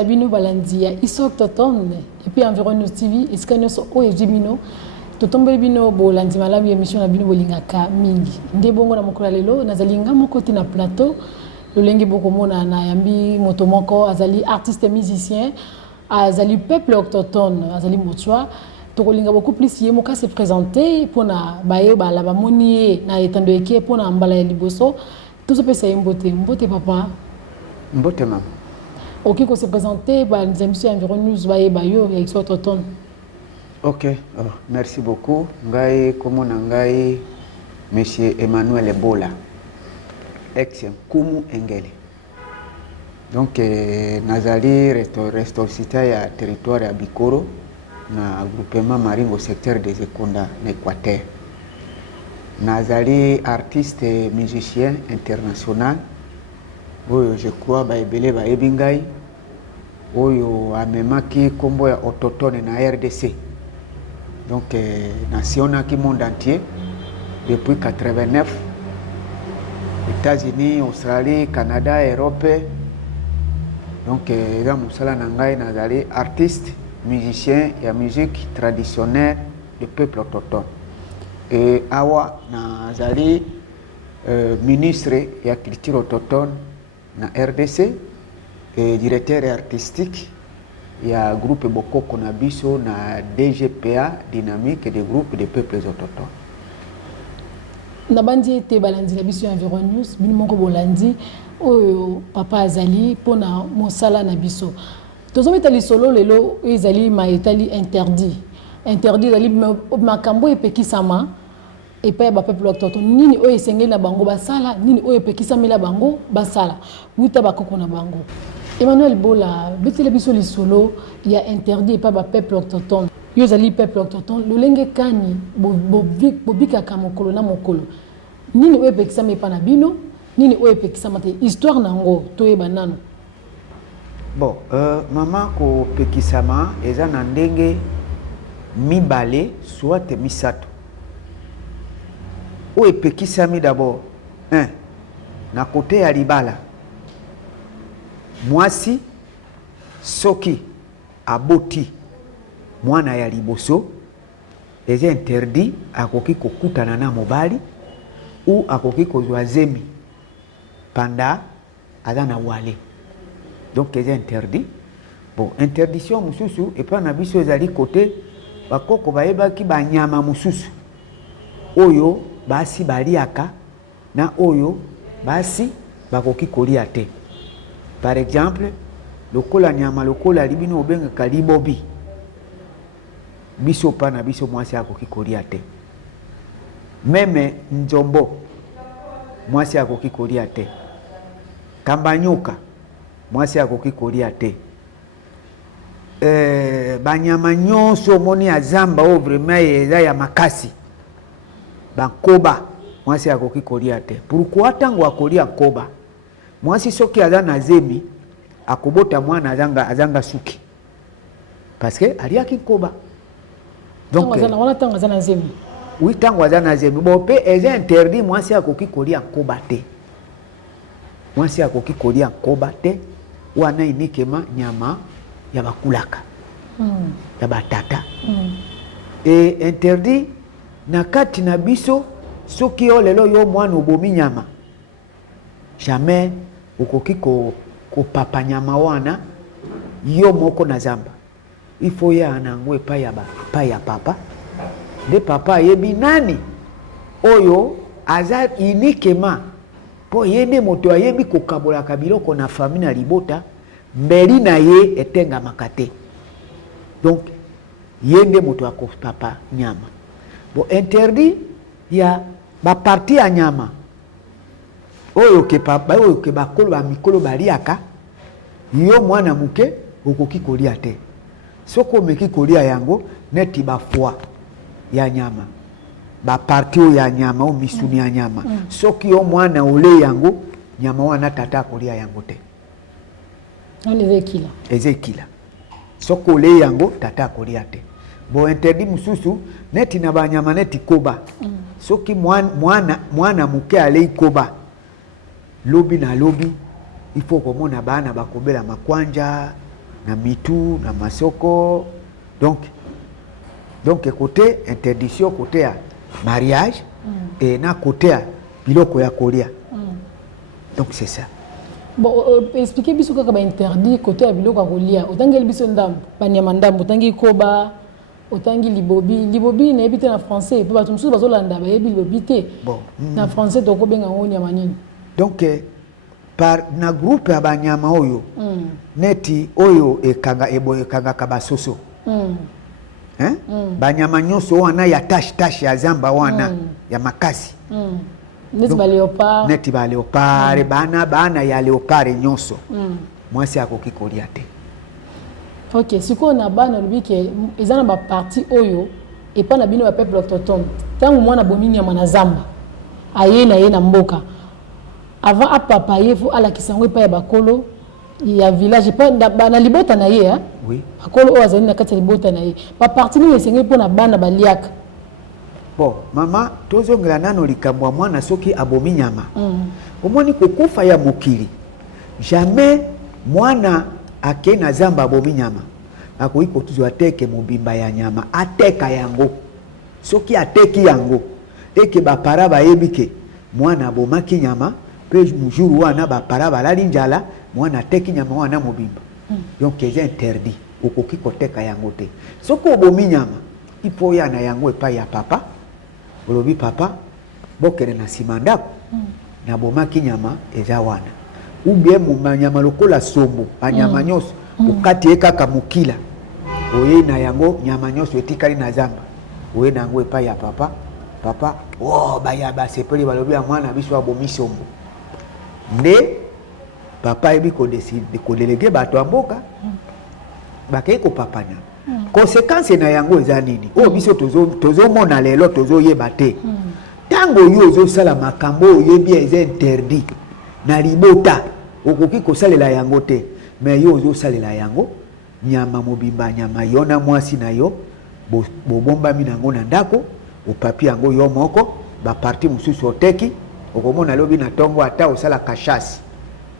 la bino balandia iso totonne et puis environ nous TV escano so o ejibino totombe bino bolandi malamu émission na bino bolingaka mingi nde bongo na mokolo lelo nazalinga moko tina plateau lolenge boko mona na yambi motomoko azali artiste musicien azali peuple autochtone azali motswa tokolinga beaucoup plus ye moka se présenter pona baye bala bamoni na etando eke pona mbala ya liboso tout pesa mbote papa mbote mama. Ok, qu'on se présenter, les émissions environ nous bayo avec soit autochtone. Ok, merci beaucoup. Ngai comme ngai monsieur Emmanuel Ebola, ex Kumu Engele. Donc nazali restaurcita ya territoire ya Bikoro na groupement Maringo secteur des Ekonda na Équateur. Nazali artiste musicien international. Oyo je crois baebele baebingai oyo amemaki kombo ya autochtone na RDC. Donc nation qui monde entier depuis 89, États-Unis, Australie, Canada, Europe. Donc là musala nangai nazali artiste, musicien et musique traditionnelle du peuple autochtone. Et awa nazali ministre de la culture autochtone na RDC et directeur artistique il y a groupe Bokoko na biso na DGPA dynamique des groupes de peuples autochtones. Na bandi te balandi na biso environ news bino moko bolandi oyo papa azali pona mosala na biso. Tozo metali solo lelo ezali ma etali interdit ezali makambo epekisama et pas ba peuple autochtone nini oyo esengeli na bango basala nini oyo epekisamela bango basala wuta bakoko na bango. Emmanuel Bola betele biso li solo il y a interdit et pas ba peuple autochtone yo zali peuple autochtone lolenge kani bobika ka mokolo na mokolo nini oyo epekisama pa na bino nini oyo epekisama te histoire nango toyeba nano. Bon mama ko pekisama eza na ndenge mibale soit misato. O epekisami d'abord na côté ya libala mwasi soki aboti mwana ya liboso est interdit akoki kokutana na mobali ou akoki kozwa zemi panda azana wale. Donc est interdit. Bon interdiction mususu et pas na biso ezali côté bakoko bayeba ki banyama mususu oyo basi baliaka na oyo basi bakoki kolia te. Par exemple, lokola nyama lokola libino obenga kalibobi biso pa na biso mwasi akoki kolia te. Meme njombo mwasi akoki kolia te. Kambanyuka mwasi akoki kolia te. Banyama nyonso moni azamba o vraiment eza ya makasi bankoba mwasi akoki kolia te. Pourquoi tango akolia koba mwasi soki aza na zemi akobota mwana azanga suki parce que aliaki koba. Donc tango aza na zemi oui tango aza na zemi bon pe est interdit mwasi akoki kolia koba te. Mwasi akoki kolia koba te wana inikema nyama ya bakulaka ya batata et interdit na kati na biso soki yo lelo yo mwana obomi nyama jamais ukoki ko papa nyama wana yo moko na zamba. Il faut ya nango pa ya papa de papa yebi nani oyo aza inikema po yende moto ayebi kokabola kabiloko na famille na libota mbeli na ye etenga makate. Donc yende moto ako papa nyama. Bon interdit ya ba parti ya nyama oyo ke papa oyo ke bakolo ba mikolo baliaka yo mwana muke okoki kolia te. Soko meki kolia yango neti ba foie ya nyama ba parti ya nyama o misuni ya nyama soki yo mwana ole yango nyama wana tata kolia yango te. Ezekila soko ole yango tata kolia te. Bo interdit mususu neti na banyama neti koba soki mwana muke alei koba lobi na lobi il faut komona bana bakobela makwanja na mitu na masoko. Donc côté interdiction, côté mariage et na côté biloko ya kolia. Donc c'est ça. Bon, expliquez biso kaka ba interdit côté ya biloko ya kolia. Otangi biso ndambo, banyama ndambo, otangi koba, otangi libobi na ebité na français, po bato mususu bazolanda ba yebi libobi te. Bon, na français to ko benga ngo nyama nini. Donc par na groupe ya banyama oyo neti oyo ekanga kabasoso. Banyama nyonso wana ya tashi ya zamba wana ya makasi. Neti ba léopard. Neti ba léopard, bana ya léopard nyonso. Mwasi akoki kolia te. OK, siko na bana lobi ke ezana ba parti oyo et pas na bino ba peuple autochtone. Tangu mwana bomini ya mwana zamba. Aye na mboka. Avant à papa yefu ala kisango pa ya bakolo ya village pas na libota na ye hein. Oui. Bakolo o azali na kati ya libota na ye. Ba parti ni esengeli pona bana baliaka. Bon, mama tozongela nano likambo mwana soki abomi nyama. Omoni kokufa ya mokili. Jamais mwana ake na zamba abomi nyama. Akoki kotuzo ateke mobimba ya nyama, ateka yango. Soki ateki yango, eke ba para ba yebike mwana abomaki nyama, pe mujuru wana ba para balali njala, mwana ateki nyama wana mobimba. Donc c'est interdit. Okoki koteka yango te. Soki obomi nyama, ipo ya na yango epa ya papa. Olobi papa bokere na simandako na bomaki nyama eza wana ubie manyama lokola sombo anyama nyonso ukati ekaka mukila oye na yango nyama nyonso etikali na zamba oye na yango epa ya papa baya basepeli balobi ya mwana biso abomi sombo nde papa ebi kodelege bato ya mboka bakei kopapa nyama. Conséquence na yango eza nini? Biso tozo mona lelo tozo yeba te. Tango yo zo sala makambo yebi eza interdit na libota okoki kosalela yango te. Mais yo zo salela yango nyama mobimba nyama yona mwasi na yo bobomba minango na ndako opapi yango yo moko ba parti mususu oteki okomona lobi na tongo ata osala kashasi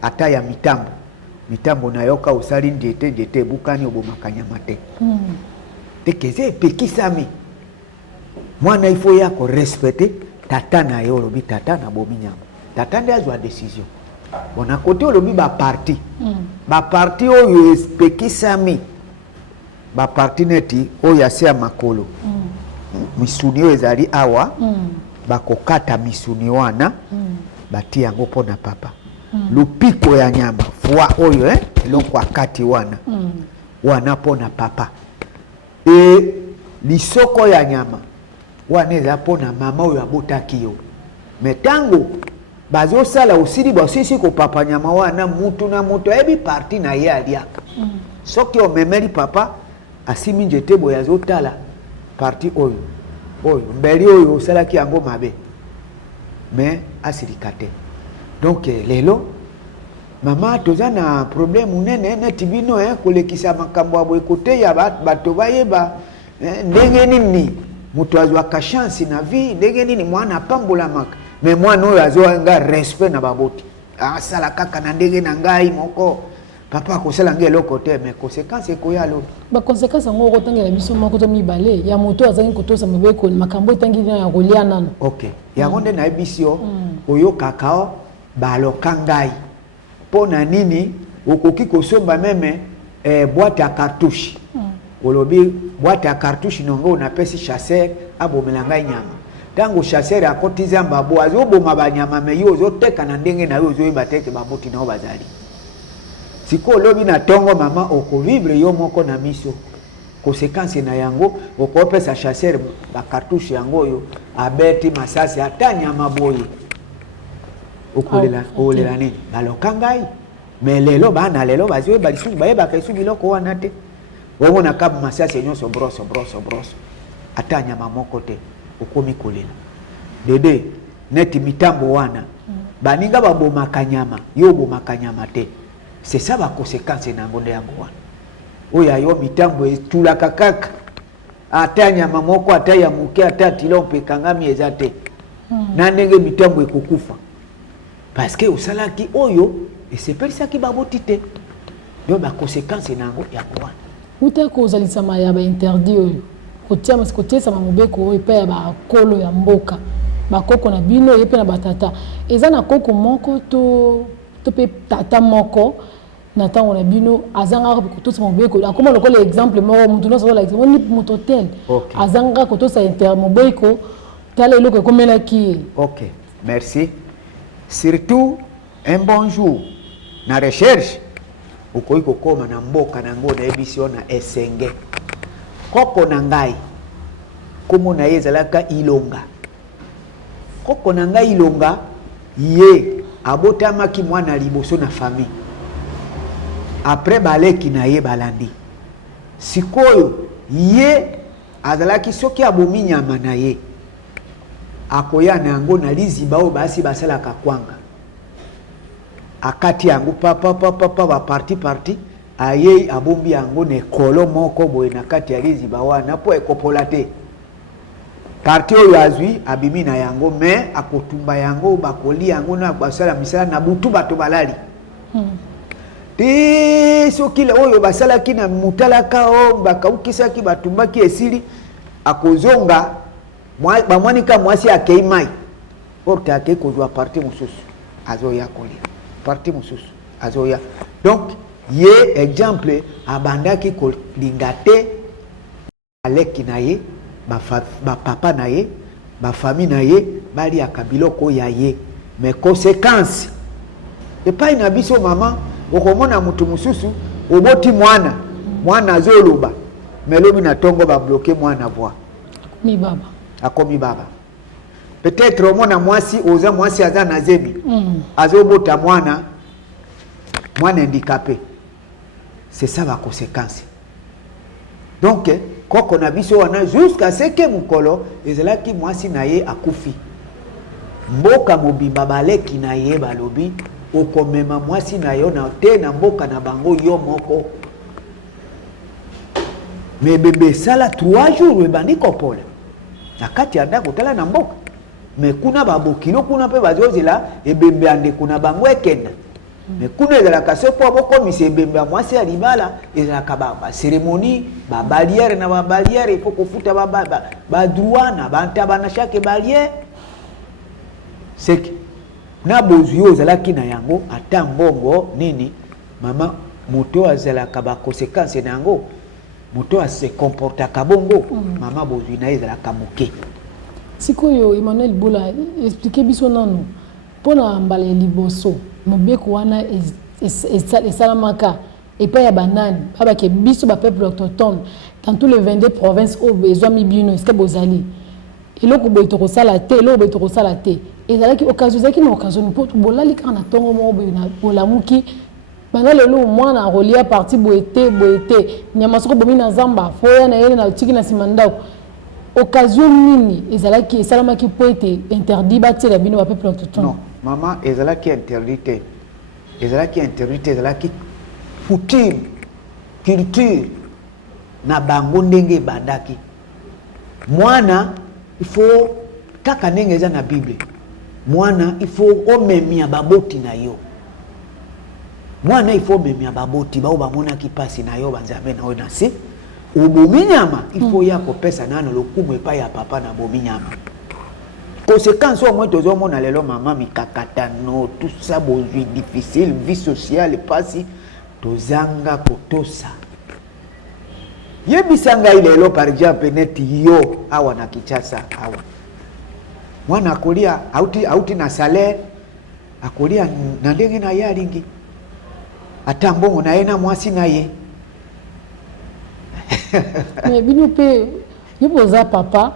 ata ya mitambo na yoka osali ndete bukani obomaka nyama te. Tekeze epekisami mwana ifo yako respecte tata na yo lobi tata na bomi nyama tata nde azwa décision bona kote lobi ba parti oyo epekisami ba parti neti oyo ase ya makolo misuni oyo ezali awa bakokata misuni wana bati yango mpona papa lupiko ya nyama foi oyo eloko akati wana wana mpona papa e lisoko ya nyama wana eza mpona mama oyo abotaki yo metango bazosala osili basisi kopapa nyama wana mutu na mutu ayebi parti na ye aliaka soki omemeli papa asimi njete boye azotala parti oyo mbeli oyo osalaki yango mabe me asilika te. Donc lelo mama toza na problème nene neti bino kolekisa makambo abo ekote ya bato bayeba ndenge nini mutu azwa ka chance na vie ndenge nini mwana pambola maka mais mwana oyo azwa respect na baboti asala kaka na ndenge na ngai moko papa akosala nge eloko te mais conséquence ekoya lo ba conséquence ngo kotangela biso moko to mibale ya moto azangi kotosa mabeko makambo etangi na kolia nano. OK yango nde na ebisio oyo kakao baloka ngai pona nini okoki kosomba meme boîte à cartouche olobi boîte à cartouche nongo na pesi chasseur abomela ngai nyama tango chasseur akoti zamba bo azoboma banyama me yo ozoteka na ndenge na yo ozoyeba teke baboti nao bazali siko lobi na tongo mama okovivre yo moko na miso conséquence na yango okopesa chasseur ba cartouche yango yo abeti masasi ata nyama boye okolela nini baloka ngai mais lelo bana lelo bazwe balisu bayeba kaisu biloko wana te wona kaba masasi nyonso broso ata nyama moko te okomi kolela dede neti mitambo wana baninga baboma kanyama yo boma kanyama te c'est ça ba conséquence na ngonde yango wana oya yo mitambo etula kakaka ata nyama moko ata ya muke ata tilompe kangami ezate na ndenge mitambo ekokufa parce que osalaki oyo esepelisaki baboti te donc ba conséquence nango ya kwa uta ko zalisama ya ba interdit oyo kotia mas kotia sama mobeko oyo pe ya ba kolo ya mboka ba koko na bino yepe na batata eza na koko moko to pe tata moko na tango na bino azanga ko to sama mobeko akoma lokola exemple mo mutu no so la exemple ni mutu tel azanga ko to sa inter mobeko tala eloko komela ki. OK, merci. Surtout un bon jour na recherche ukoyi kokoma na mboka nango na ebisio na esenge koko na ngai komo na ezalaka Ilonga koko na ngai Ilonga ye abotamaki mwana liboso na famille après baleki na ye balandi sikoyo ye azalaki soki abomi nyama na ye akoya na yango na liziba oyo basi basalaka kwanga akati yango papa ba parti aye abombi yango ne kolo moko boye na kati ya liziba wana po ekopola te parti oyo azwi abimi na yango mais akotumba yango bakoli yango na basala misala na butu bato balali te soki oyo basalaki na mutalaka o bakaukisaki batumbaki esili akozonga bamwanika mwasi akei mai porte ake kozwa parti mosusu azoya kolia parti mosusu azoya donc ye exemple abandaki kolinga te aleki na ye ba papa na ye ba famille na ye bali akabiloko ya ye mais conséquence epai na biso mama okomona mutu mosusu oboti mwana azoloba melobi na tongo ba bloquer mwana voix mi baba akomi baba peut-être omona mwasi oza mwasi aza na zebi azobota mwana handicapé c'est ça la conséquence donc koko na biso wana jusqu'à ce que mukolo ezalaki mwasi na ye akufi mboka mobimba baleki na ye balobi okomema mwasi na yo na te na mboka na bango yo moko mais bébé sala 3 jours ebandi kopola na kati ya ndako tala na mboka mais kuna babokilo kuna pe bazozela ebembe ande kuna bango ekenda mais kuna ezalaka soki abokomisa ebembe ya mwasi ya libala ezalaka ba cérémonie ba barrière na ba barrière il faut kofuta ba droit na bantaba na chaque barrière c'est que na bozwi ozalaki na yango ata mbongo nini mama moto azalaka ba conséquence na yango moto se comporta kabongo mama bozwi na ezalaka moke sikoyo Emmanuel Bola expliquer biso nanu pona mbala liboso mobeko wana esalamaka epa ya banani baba ke biso ba peuple autochtone dans tous les 22 provinces au besoin mibino est-ce que bozali eloko boy to kosala te eloko boy to kosala te ezalaki occasion zaki na occasion pour bolali kana tongo mo boy na bolamuki bana lelo mwana rolia parti boete nyama soko bomi na zamba foya na yene na tiki na simandako occasion nini ezalaki esalamaki po ete interdit batela bino ba peuple autochtone. Non maman ezalaki interdit ezalaki coutume culture na bango ndenge bandaki mwana il faut kaka ndenge eza na Bible mwana il faut omemia baboti na yo mwana il faut omemia baboti bao bamona kipasi na yo banzambe na yo na se obomi nyama il faut ya kopesa nano lokumu epa ya papa na bomi nyama conséquence au moins tozomona lelo mama mikakatano tout ça bozwi difficile vie sociale pasi tozanga kotosa yebisanga ilelo par exemple net yo awa na Kinshasa awa mwana akolia auti na salaire akolia na ndenge na ye alingi ata mbongo na ye na mwasi na ye mais bino pe yoboza papa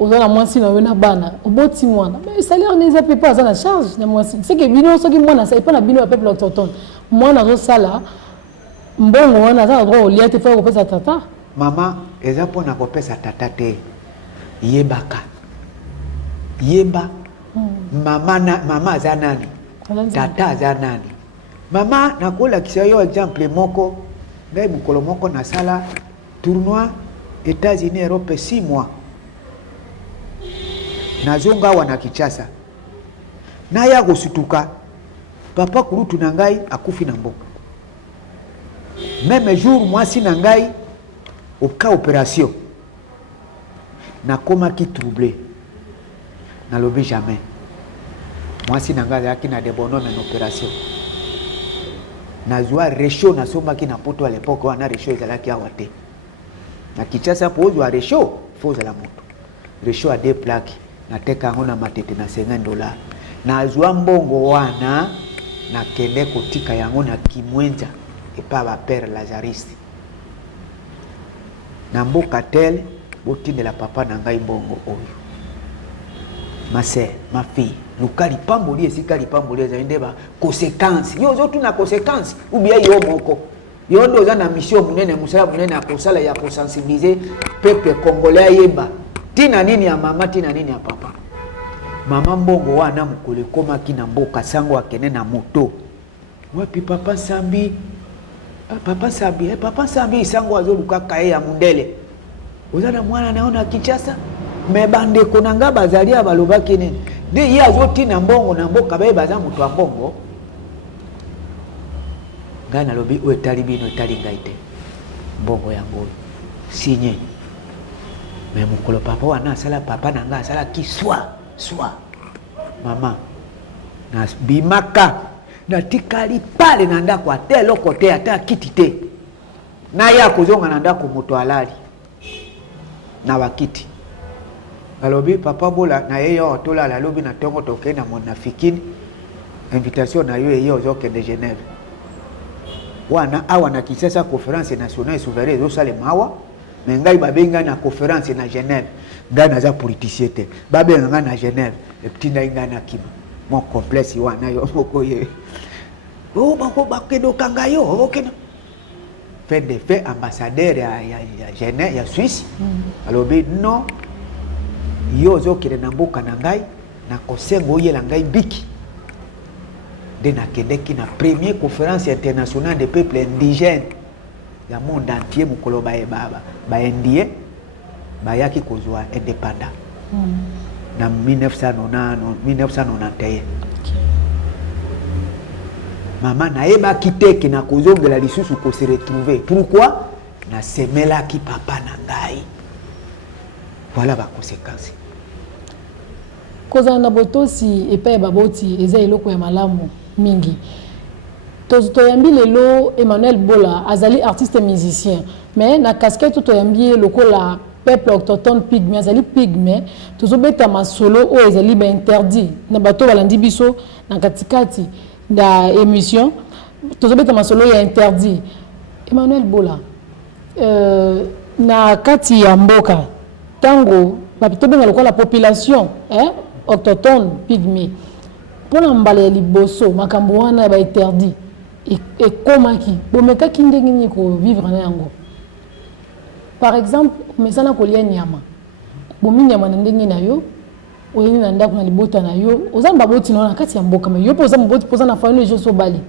ozana mwasi na yo na bana oboti mwana mais salaire neza pe pas na charge na mwasi c'est que bino soki mwana ça pas na bino peuple autochtone mwana zo sala mbongo wana za droit olia te fa ko pesa tata mama eza pona ko pesa tata te yeba mama za nani tata za nani mama nakola kisayo exemple moko ngai mukolo moko na sala tournoi États-Unis Europe 6 mois nazonga wana Kinshasa na ya kosutuka papa kulutu na ngai akufi na mboka même jour moi si nangai au cas opération na koma qui troublé na lobi jamais moi si nangai qui na de bonhomme en opération na joie réchaud na soma qui na poto à l'époque on a réchaud ezala ki awate na Kinshasa pour joie réchaud faut la moto réchaud à deux plaques na teka ngona matete na $50 na joie mbongo wana na kende kotika yango na Kimwenza et pas ba père Lazariste na mboka tel botinde la papa na ngai mbongo oyo ma sœur ma fille lukali pamboli esika lipamboli ezinde ba conséquence yo zo tuna conséquence ou bien yo moko yo ndo za na mission munene musala munene akosala ya sensibiliser peuple congolais yeba tina nini ya mama tina nini ya papa mama mbongo wana mukole koma kina mboka sango akene na moto wapi papa Sambi papa Sambi sango azoluka kae ya mundele ozana mwana naona Kinshasa me bande konanga bazali abalobaki nini de ye azotina mbongo na mboka baye baza mutu mbongo ngana lobi o etali bino etali ngaite mbongo yango signé me mukolo papa wana sala papa nanga sala kiswa swa mama na bimaka na tikali pale na ndako ate lokote ata kitite na ya kozonga na ndako moto alali na wakiti alobi papa bola na yeyo otola la lobi na tongo toke na monafikini invitation na yo yeyo zoke de Genève wana awa na Kinshasa conférence nationale souveraine zo sale mawa mengai babenga na conférence na Genève ngana za politicien te babenga na Genève etinda ingana kima mon complexe wana yo moko ye o bako bakedo kanga yo okena fait de fait ambassadeur ya Genève ya Suisse alobi non yo zokere na mboka na ngai na kosengo yela ngai biki de na kendeki na première conférence internationale des peuples indigènes ya monde entier mukolo bae baba ba indien bayaki kozwa indépendant na 1991 mama na eba kiteke na kozongela lisusu ko se retrouver pourquoi na semela ki papa na ngai voilà ba conséquences koza na botosi epa baboti eza eloko ya malamu mingi toyambi lelo Emmanuel Bola azali artiste musicien mais na casquette toyambi lokola peuple autochtone pygmée azali pygmée tozobeta masolo o ezali ba interdit na bato balandi biso na katikati da émission tozobeta masolo ya interdit Emmanuel Bola na kati ya mboka tango bapito benga lokola population autochtone pygmée pona mbala ya liboso makambo wana ba interdit et komaki bomekaki ndenge nini ko vivre na yango par exemple mesana kolia nyama bomi nyama na ndenge na yo oyini na ndako na libota na yo ozamba boti na kati ya mboka mais yo poza mboti poza na famille jo so bali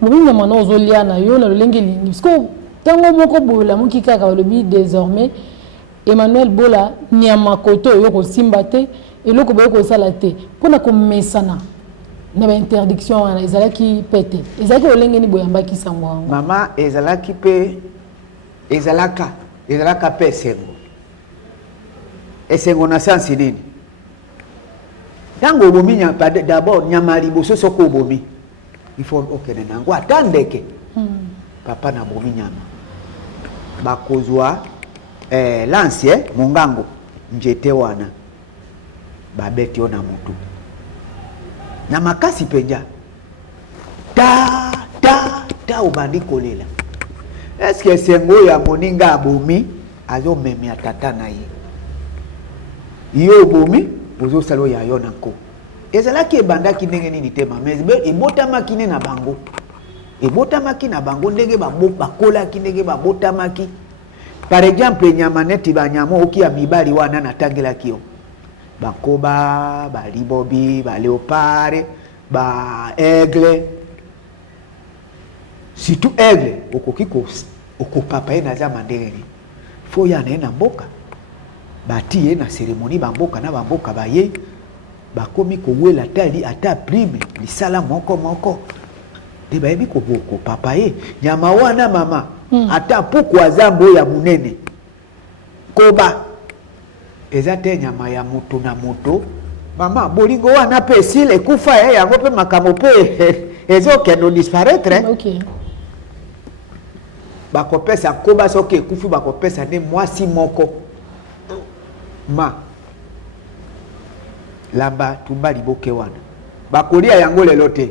bomi nyama na ozolia na yo na lolenge lingi parce que tango moko bola moki kaka balobi désormais Emmanuel Bola nyama koto yo ko simba te eloko boyo ko sala te pona ko mesana na ba interdiction wana ezalaki pete ezalaki olenge ni boyambaki sango wango mama ezalaki pe ezalaka pe esengo na sansi nini tango bomi nyama d'abord nyama liboso soko bomi il faut okene nango atandeke papa na bomi nyama bakozwa l'ancien mongango njete wana babeti ona mutu na makasi penja ta ubandi kolela est-ce que sengo ya moninga abomi azo memi atata na ye yo bomi bozo salo ya yo nako ezalaki ebandaki ndenge nini tema mais ebotamaki ne na bango ebotamaki na bango ndenge bakolaki ndenge babotamaki par exemple nyama neti banyama oki ya mibali wana natangelaki yo bakoba balibobi baleopard aigle surtout aigle okopapa ye naza mandengeni fo ya na mboka bati ye na cérémonie bamboka na bamboka baye bakomi kowela ata prime lisala moko de bayebi ko papa ye nyama wana mama ata puku azambo ya munene koba ezate nyama ya moto na moto mama bolingo wana pe sile kufa ye yango pe makamo pe ezokendo disparaître OK bakopesa koba soki ekufi bakopesa ne mwasi moko ma lamba tumba liboke wana bakolia yango lelo te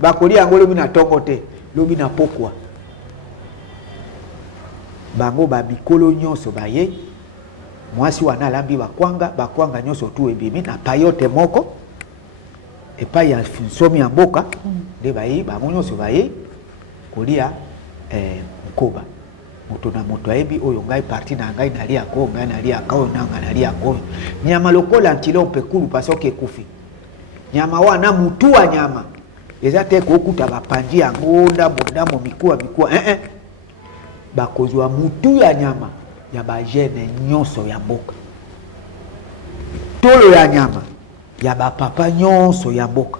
bakolia yango lobi na tongo te lobi na pokwa bango babikolo nyonso baye mwasi wana lambi bakwanga nyonso tu ebimi na payote moko epai ya nsomi ya mboka nde baye bango nyonso baye kolia mkoba moto na moto ayebi oyo ngai parti na ngai nalia ko ngai nalia ko nanga nalia ko nyama lokola antilope kulu pasoke ekufi nyama wana mutu wa nyama ezate kokuta bapanji yango ndambo mikuwa bakozwa mutu ya nyama ya bajene nyonso ya mboka tolo ya nyama ya bapapa nyonso ya mboka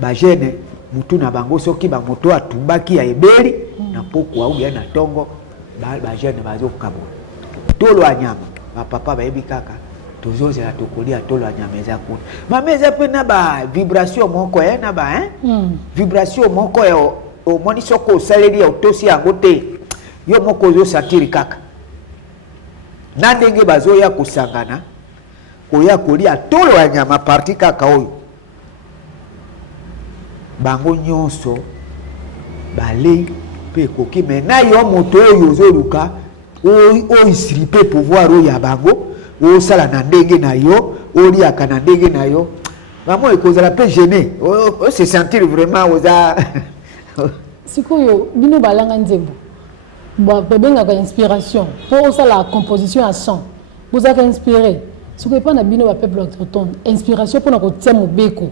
bajene mutu na bango soki bamoto atumbaki ya ebeli na pokwa ou na tongo bajene bazokabona tolo ya nyama bapapa bayebi kaka tozozela tokolia tolo ya nyama eza kuna mama eza pe na ba vibration moko na ba vibration moko ya omoni soko osaleli ya otosi yango te yo moko ozosatiri kaka na ndenge bazoya kosangana koya kolia tolo ya nyama parti kaka oyo bango nyonso balei pe koki mena yo moto oyo ozoluka oisiripe pouvoir oyo ya bango osala na ndenge na yo oliaka na ndenge na yo bamo ekozala pe gêné o se sentir vraiment oza sikoyo bino balanga nzembo babengaka inspiration po osala composition à son bozaka inspiré sikoyo epa na bino bapeuple autochtone inspiration mpona kotia mobeko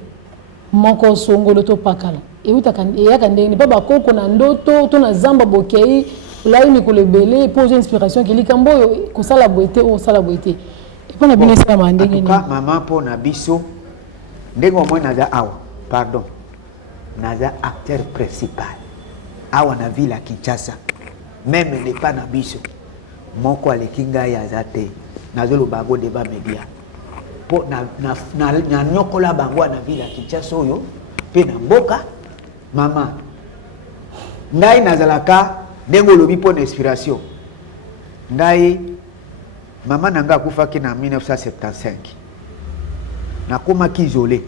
moko songolo to pakala eyaka ndenge mpo bakoko na ndoto to na zamba bokei olai mikolo ebele mpo ozwa inspiration ke likambo oyo kosala boye te oyo osala boye te epo na bino esalama ndenge nini mama mpo na biso ndenge omoi naza awa pardon naza acteur principal awa na ville ya Kinshasa meme nepa na biso moko aleki ngai aza te nazoloba yango deba media po na nyokola bango na ville ya Kinshasa oyo pe na mboka mama ngai nazalaka ndenge olobi po na inspiration ngai mama na ngai akufaki na 1975 nakomaki isolé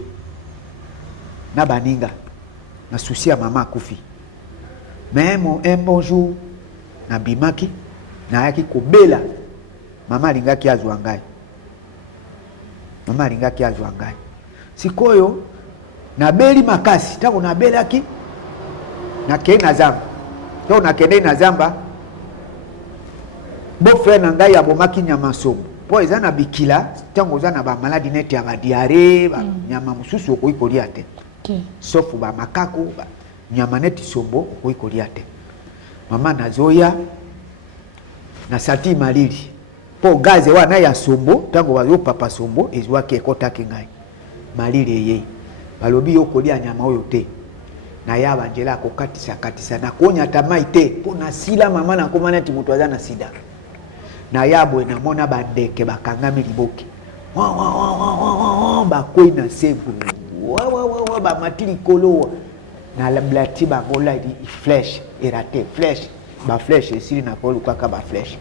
na baninga na souci ya mama akufi mais un bon jour na bimaki nayaki kobela mama alingaki azwa ngai mama alingaki azwa ngai sikoyo nabeli makasi ntango nabelaki nakei na zamba to nakendei na zamba beau-frère na ngai abomaki nyama sombo mpo eza na bikila ntango oza na bamaladi neti ya badiare nyama mosusu okoki kolia te sauf bamakako nyama neti sombo okoki kolia te mama nazoya na sati malili mpo gaze wana ya sombo ntango bazopapa sombo ezwaki ekotaki ngai malili eyei balobi yo kolia nyama oyo te na ya banjela akokatisa nakonyata mai te mpo na sila mama nakoma neti moto aza na sida na ya boye namona bandeke bakangami liboke bakwei na sebu bamati likolo na blati bangola flèche erate flèche baflèche esili na kolukaka baflèche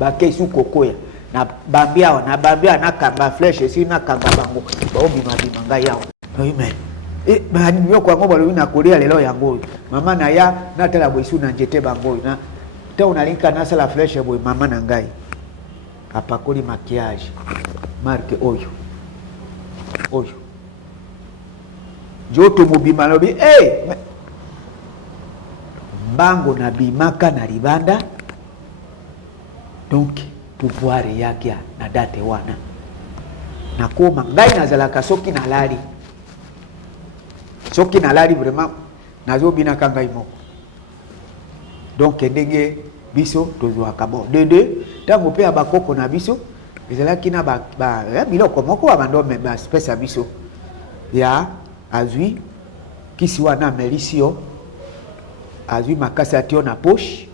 bakei su kokoya na bambia nakamba flèche esili nakanga bango baobimabima ngai yawa amen nyoko yango balobi na kolia lelo yango oyo mama na ya natala boye su na nzete bango oyo ntango nalinga nasala flèche boye mama na ngai apakoli maquillage marque oyo joto mobima lobi mbango na bimaka na libanda donc pouvoir yake na date wana nakoma ngai nazalaka soki nalali vraiment nazobinaka ngai moko donc ndenge biso tozwaka bon de ntango mpe ya bakoko na biso ezalaki na biloko moko abandome baspèce ya biso ya azwi kisi wana melisio azui makasi atio na poche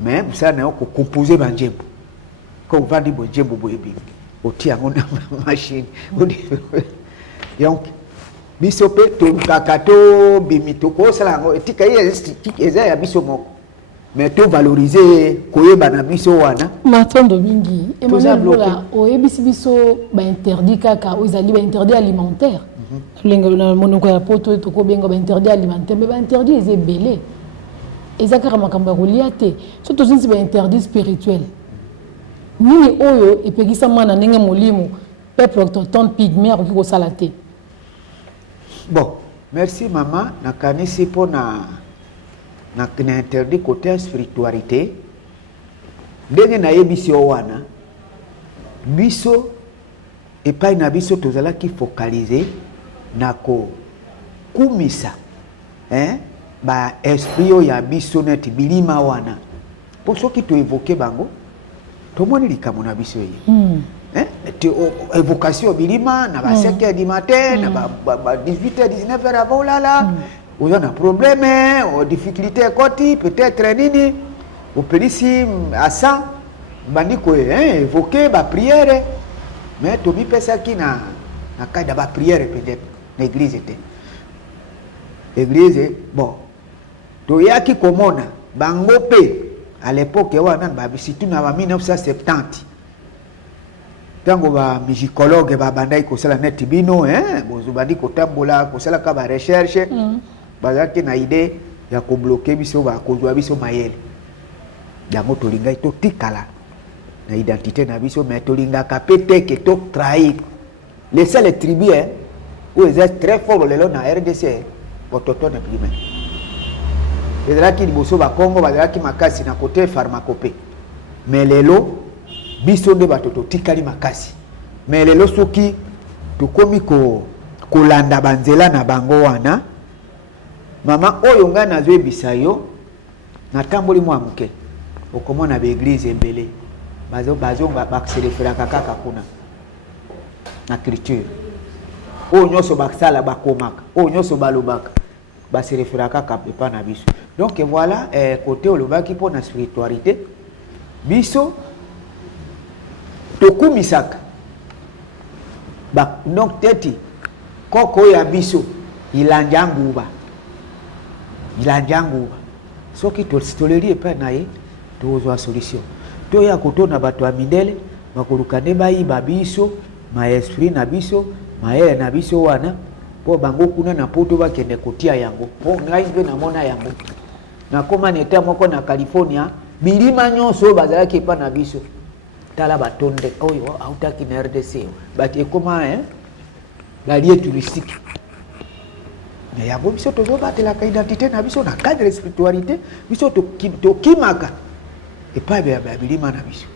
mais musala na yo composer banjembo ko vandi bo jembo bo ebi oti yango na machine donc biso pe tolukaka to bimi tokosala yango etika eza ya biso moko mais to valoriser koyeba na biso wana matondo mingi Emmanuel Bola oyebisi biso ba interdit kaka ozali ba interdit alimentaire lengo na monoko ya poto to benga ba interdit alimentaire mais ba interdit eze belé ezakara makambo ya kolia te surtout zinzi ba interdit spirituel nini oyo epekisa mwana ndenge molimo peuple autochtone pygmée akoki kosala te. Bon, merci maman nakanisi po na interdit côté spiritualité ndenge nayebisi yo wana biso epai na biso tozalaki focaliser na ko kumisa ba esprit yo ya biso neti bilima wana po soki to évoquer bango tomoni likambo na biso ye évocation bilima na ba 5h du matin na ba 18h 19h avant là on a un problème ou difficulté koti peut-être nini au pelisi à ça bandi ko évoquer ba prière mais to bi pesa ki na kada ba prière peut-être l'église était l'église bon to yaki komona bango pe à l'époque wana ba bisitu na 1970 tango ba musicologue ba bandai ko sala net bino bozo bandi ko tambola ko sala ka ba recherche bazaki na idée ya ko bloquer biso ba kozwa biso mayele yango tolinga to tikala na identité na biso mais tolinga ka pété que to trahir laisser les tribus où ils sont très forts le long na RDC autochtone primaire ezalaki liboso ba Congo bazalaki makasi na côté pharmacopée mais lelo biso nde bato totikali makasi mais lelo soki tokomi kolanda banzela na bango wana mama oyo nga nazoyebisa yo natamboli mwa moke okomona baeglise ebele bazonga bakusereferaka kaka kuna na culture oyo nyonso basala bakomaka oyo nyonso balobaka basereferaka kaka epa na biso donc voilà côté olobaki mpo na spiritualité biso tokumisaka donc teti koko ya biso ilanja nguba soki toleri epai na ye tozwa solution toya kotona bato ya mindele bakoluka nde bayiba biso maesprit na biso mayele na biso wana po bango kuna na poto bakende kotia yango po ngai mpe namona yango nakoma na eta moko na California bilima nyonso bazalaki epai na biso tala batonde oyo autaki na RDC bati ekoma balie touristique mais yango biso tozobatela identité na biso na cadre spiritualité biso tokimaka epai ya bilima na biso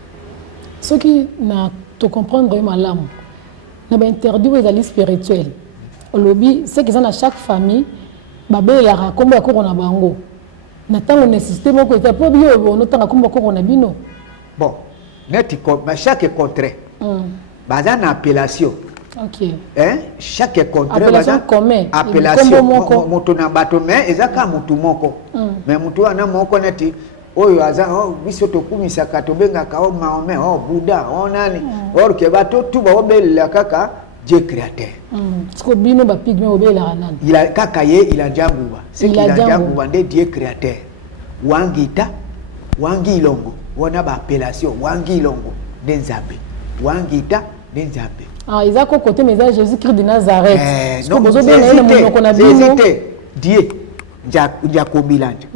soki na to comprendre malamu na ba interdit ezali spirituel olobi c'est que ça na chaque famille babelaka kombo ya koko na bango na tango nécessité moko eta po biyo notanga kombo koko na bino bon net chaque contrée baza na appellation ok chaque contrée appellation commun appellation moto na bato mais ezaka mutu moko mais mutu wana moko neti oyo aza biso tokumisaka tobengaka Mahomet Bouddha nani or ke bato tu baobelela kaka Dieu créateur siko bino ba pygmée obelaka nani ila kaka ye ila janguba c'est qu'il a janguba nde Dieu créateur wangita wangilongo wana ba appellation wangilongo nde nzambe wangita nde nzambe ils ont côté mais Jésus Christ de Nazareth non bozo bena ile monoko na bino Dieu Njakobilanja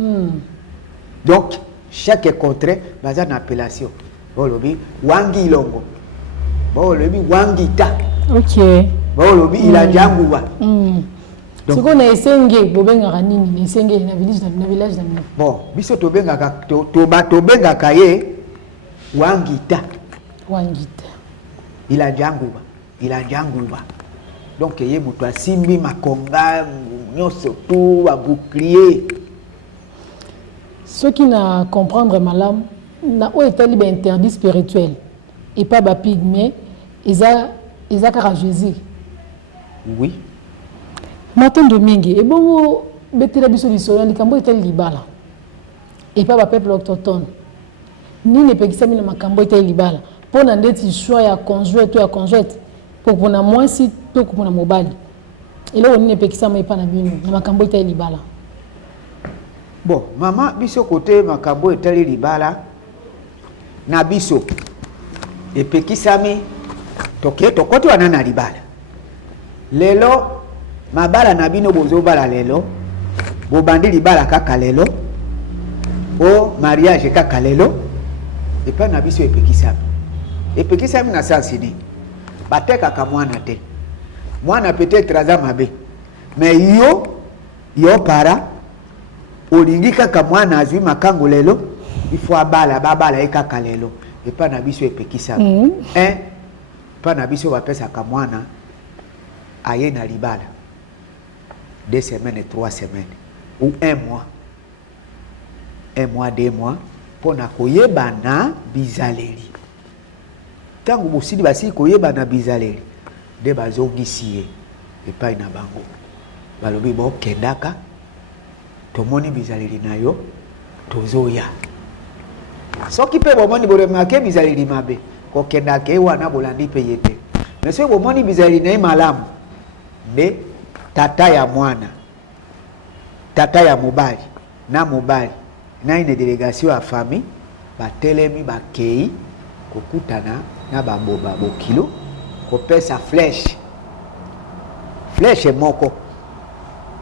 donc chaque contrée baza na appellation bolobi wangilongo bolobi wangita ok bolobi ila janguba siko na esenge bobengaka nini na esenge na village na bino bon biso tobengaka ye wangita ila janguba donc ye mutu asimbi makonga nyonso tu bouclier soki na comprendre malamu na oyo etali ba interdit spirituel et pas ba pygmée eza kaka Jésus oui matondo mingi ebongo betela biso lisolo likambo etali libala et pas ba peuple autochtone ni ne pekisami na makambo etali libala pona ndeti choix ya conjoint to ya conjointe pour pona mwasi to pona mobali elo ni ne pekisama epa na bino na makambo etali libala. Bon, maman biso côté makambo etali libala na biso epekisami toke tokoti wana na libala lelo mabala na bino bozo bala lelo bobandi libala kaka lelo o mariage kaka lelo epa na biso epekisami na sansi ni batekaka mwana te mwana peut-être aza mabe mais yo para olingi kaka mwana azwi makango lelo ifo abala babala ekaka lelo epa na biso epekisami epa na biso bapesaka mwana aye na libala 2 semaines 3 semaines ou 1 mois 2 mois pona koyebana bizaleri tangu bosili basili koyebana bizaleri nde bazongisi ye epai na bango balobi bokendaka tomoni bizaleri na yo tozoya soki mpe bomoni boremake bizaleri mabe kokendaka ye wana bolandi mpe ye te mais soki bomoni bizaleri na ye malamu nde tata ya mwana tata ya mobali na ine délégation ya famille batelemi bakei kokutana na baboba bokilo kopesa flèche moko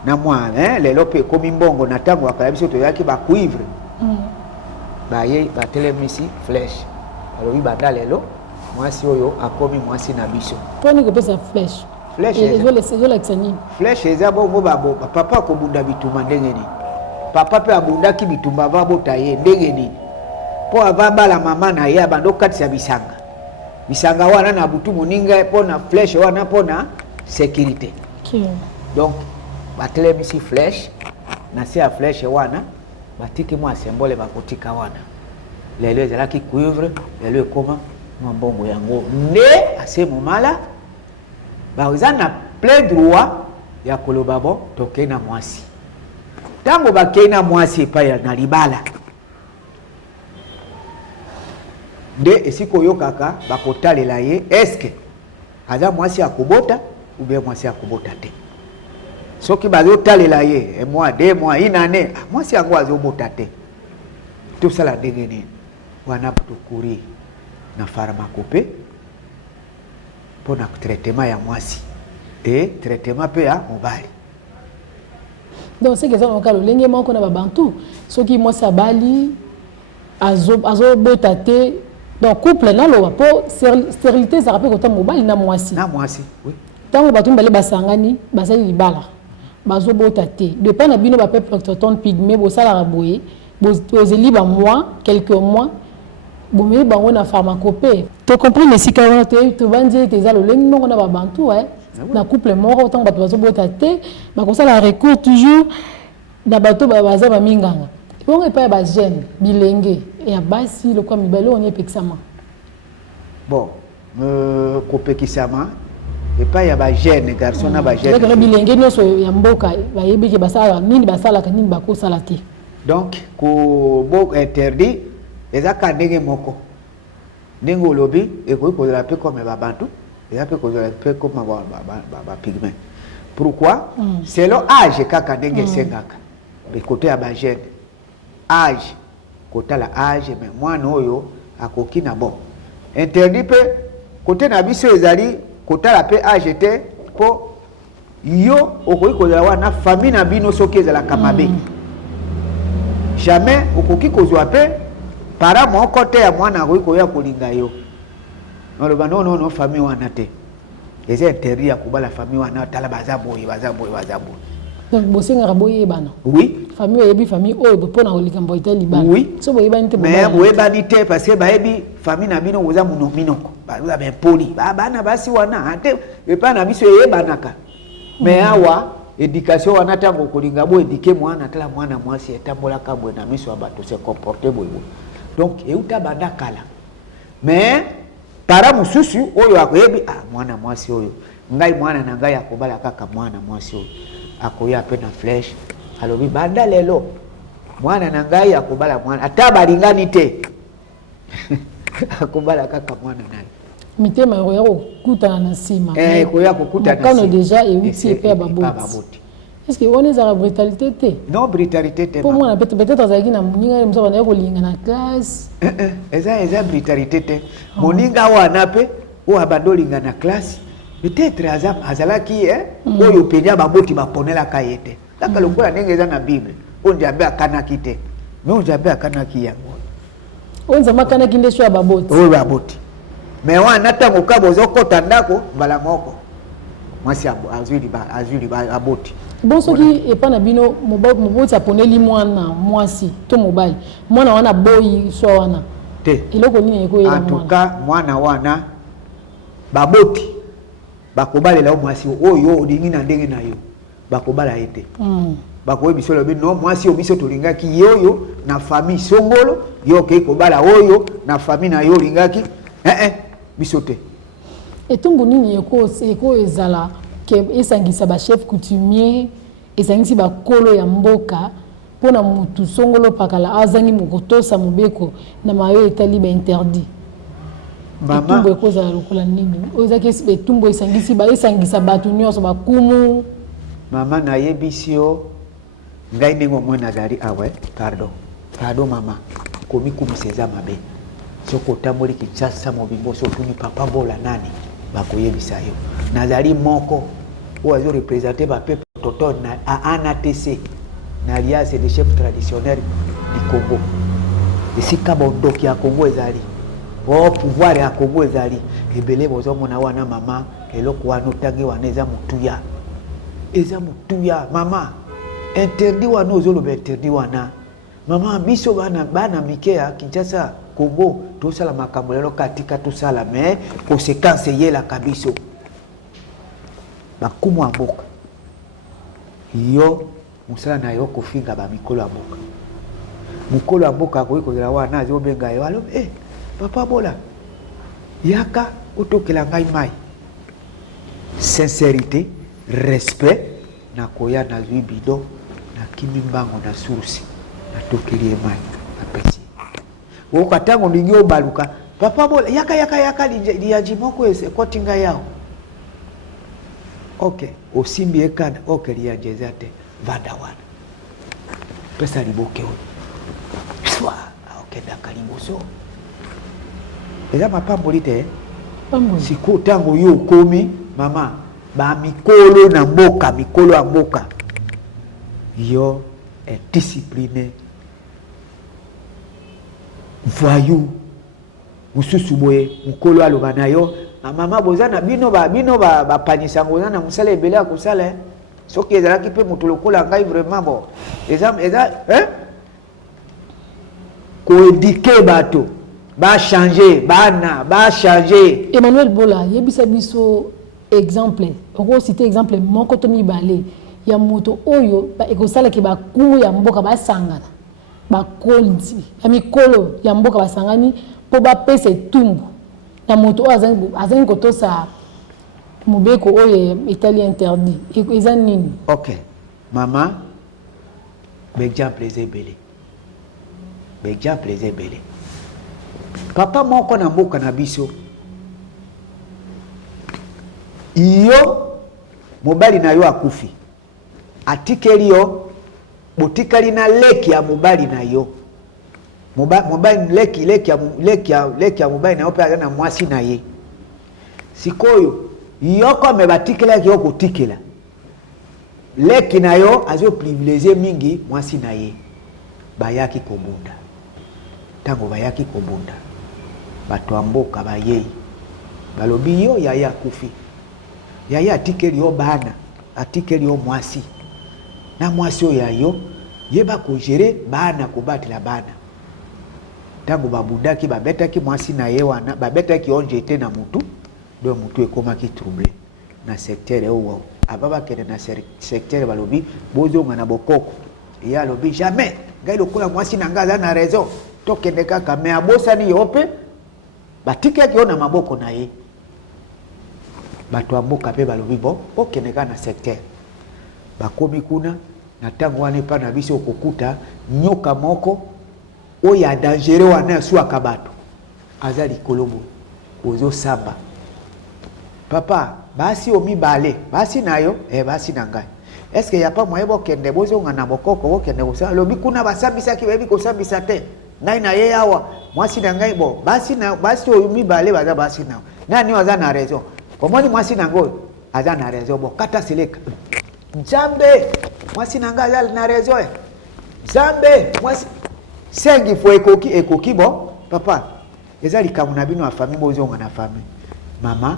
na mwana lelo pe komi mbongo na tango akala biso toyaki ba cuivre baye batelemisi flèche alobi banda lelo mwasi oyo akomi mwasi na biso poni kopesa flèche flèche eza bongo babo papa ko bunda bituma ndenge nini papa pe abundaki bitumba babota ye ndenge nini po avabala mama na ye abando katisa bisanga wana na butu moninga pona flèche wana pona sécurité donc batelemisi flèche na se ya flèche wana batiki mwa symbole bakotika wana lelo ezalaki cuivre lelo ekoma mwa mbongo yango nde ase momala baza na plein droit ya koloba bo tokei na mwasi tango bakei na mwasi epai na libala nde esika oyokaka bakotalela ye eske aza mwasi akobota ou bien mwasi akobota te soki bazotalela ye 1 mois 2 mois 1 année mwasi yango azobota te tosala ndenge nini wana tokuri na pharmacopée pona traitement ya mwasi et traitement pe ya mobali donc c'est que ça on kalo lenge moko na babantu soki mwasi abali azo bota te donc couple na lo po stérilité ça rappelle autant mobali na mwasi oui tango bato mbale basangani basali libala bazo bota te de pas na bino ba peuple autochtone pygmée bo sala raboye bozeli ba mois quelques mois bomeli bango na pharmacopée to comprendre si ka to bandi te za lo lengi moko na babantu na couple moko tango bato bazo bota te bakosala recours toujours na bato baza ba minganga bongo epa ba jeune bilenge ya basi le kwa mibale on epekisama bon kopekisama epa ya ba jeune garçon na ba jeune donc bilenge nyonso ya mboka bayebi ke basala nini basala kanini bakosala te donc ko bo interdit ezaka ndenge moko ndenge olobi ekoki kozala mpe comme babantu eza mpe kozala mpe comme ba pygmée pourquoi selon âge kaka ndenge esengaka bekote ya ba jeune âge kotala âge mais mwana oyo akoki na bon interdit mpe kote na biso ezali kotala mpe âge te po yo okoki kozala wana famille na bino soki ezalaka mabe jamais okoki kozwa mpe para moko te ya mwana akoki koya kolinga yo oloba non famille wana te eza interdit ya kobala famille wana tala baza boye donc bosengaka boyebana oui famille oyebi famille oyo mpona kolikambo ita libala oui so boyebani te mais boyebani te parce que bayebi famille na bino oza minoko baza bempoli bana basi wana te epa na biso eyebanaka mais awa éducation wana tango kolinga bo éduquer mwana tala mwana mwasi etambolaka boye na miso ya bato se comporter boye donc euta banda kala mais para mususu oyo akoyebi mwana mwasi oyo ngai mwana na ngai akobala kaka mwana mwasi oyo akoya pe na flèche alobi banda lelo mwana na ngai akobala mwana ata balingani te akobala kaka mwana naye mitema ya kokutana na nsima koya kokutana na nsima déjà euti epe ya baboti. Est-ce que on est à la brutalité te? Non, brutalité te. Pour moi, peut-être azaki na muninga mso bana ko linga na classe. Eza brutalité te. Muninga wana pe o abando linga na classe. Peut-être azalaki oyo penya baboti baponela kayete. Laka lokola ndenge eza na Bible. On jabe akanaki te. Mais on jabe akanaki yango. On zama kanaki ndeso ya baboti. O baboti. Mais wana tango kabo zokota ndako mbala moko. Mwasi azuli aboti. Bon soki epa na bino moboti aponeli mwana mwasi to mobali mwana wana boyi so wana te eloko nini eko yela mwana en tout cas mwana wana baboti bakobalela mwasi oyo olingi na ndenge na yo bakobala ete bakoye bisolo bino mwasi o biso tolingaki yoyo na famille songolo yo ke kobala oyo na famille na yo lingaki biso te etumbu nini eko ezala ke esangisa ba chef coutumier esangisi ba kolo ya mboka pona mutu songolo pakala azangi mokotosa mobeko na mayo etali ba interdit mama etumbu ekoza lokola nini ozaki etumbu esangisa batu nyonso bakumu mama na yebisio ngai nengo mwana zali awe pardon mama komi kumiseza mabe soko tamoli Kinshasa mobimbo so tuni papa bola nani bakoyebisa yo nazali moko oyo représenter ba peuple autochtone à ANATC na alliance des chefs traditionnels du Congo esika bondoki ya Congo ezali pouvoir ya Congo ezali ebele bozo mona wana mama eloko wana otangi wana eza mutuya mama interdit wana ozoloba interdit wana mama biso bana mike ya Kinshasa Congo tosala makambo lelo katika tosala mais conséquence yela kabiso bakumu amboka yo musala na yo kofinga ba mikolo amboka mukolo amboka ko ikozela wana azobenga yo alo papa bola yaka otokela ngai mai sincérité respect na koya na zwi bido na kimimbango na source na tokeli mai apesi wokatango ndingi obaluka papa bola yaka liyaji moko kotinga yao ok osimbi ekada ok liyajeza te vanda wana pesa liboke oyo swa okenda kaliboso eza mapamboli te siku tango yo okomi mama ba mikolo na mboka mikolo ya mboka yo discipliné voyou mususu boye mukolo aloba na yo mama bozana bino ba panisango na musala ebele ya kusala soki ezalaki pe mutu lokola ngai vraiment bon eza ko éduquer bato ba changer ba changer Emmanuel Bola yebisa biso exemple oko citer exemple moko to mibale ya moto oyo ba ekosala ke ba kumu ya mboka ba sangana ba kolzi ya mikolo ya mboka basangani po ba pesa etumbu na moto azangi kotosa mobeko oyo etali interdit eza nini ok mama exemple ezebele papa moko na mboka na biso iyo mobali na yo akufi atikeli yo botikali na leki ya mobali na yo mobali leki ya mobali na yo pe na mwasi na ye sikoyo yoko me batikela yo kotikela leki na yo azo privilégier mingi mwasi na ye bayaki kobunda tango bayaki kobunda bato amboka bayei balobi yo yaya akufi yaya atikeli yo bana atikeli yo mwasi na mwasi oyo yayo yeba kogere bana kobatela bana tango babundaki babetaki mwasi na ye wana babetaki onje te na mutu do mutu ekomaki troublé na secteur owo ababa kende na secteur balobi bozonga na bokoko ya lobi jamais ngai lokola mwasi na ngaza na raison tokende kaka me abosani yo pe batikaki yo na maboko na ye bato amboka pe balobi bon okende kaka na secteur bakomi kuna na tango wana pa na biso kokuta nyoka moko oyo ya dangere wana swaka bato aza likolo boye ozo samba papa basi omibale basi nayo basi na ngai est-ce que y a pas moyen bokende bozonga na bokoko bokende kosala lobi kuna basambisaki bayebi kosambisa te ngai na ye awa mwasi na ngai bo basi oyo mibale baza basi nao nani aza na raison komoni mwasi na ngo aza na raison bo kata seleka Nzambe mwasi na ngai aza na raison Nzambe mwasi sengi fo ekoki bo papa eza likamu na bino ya famille bozonga na famille mama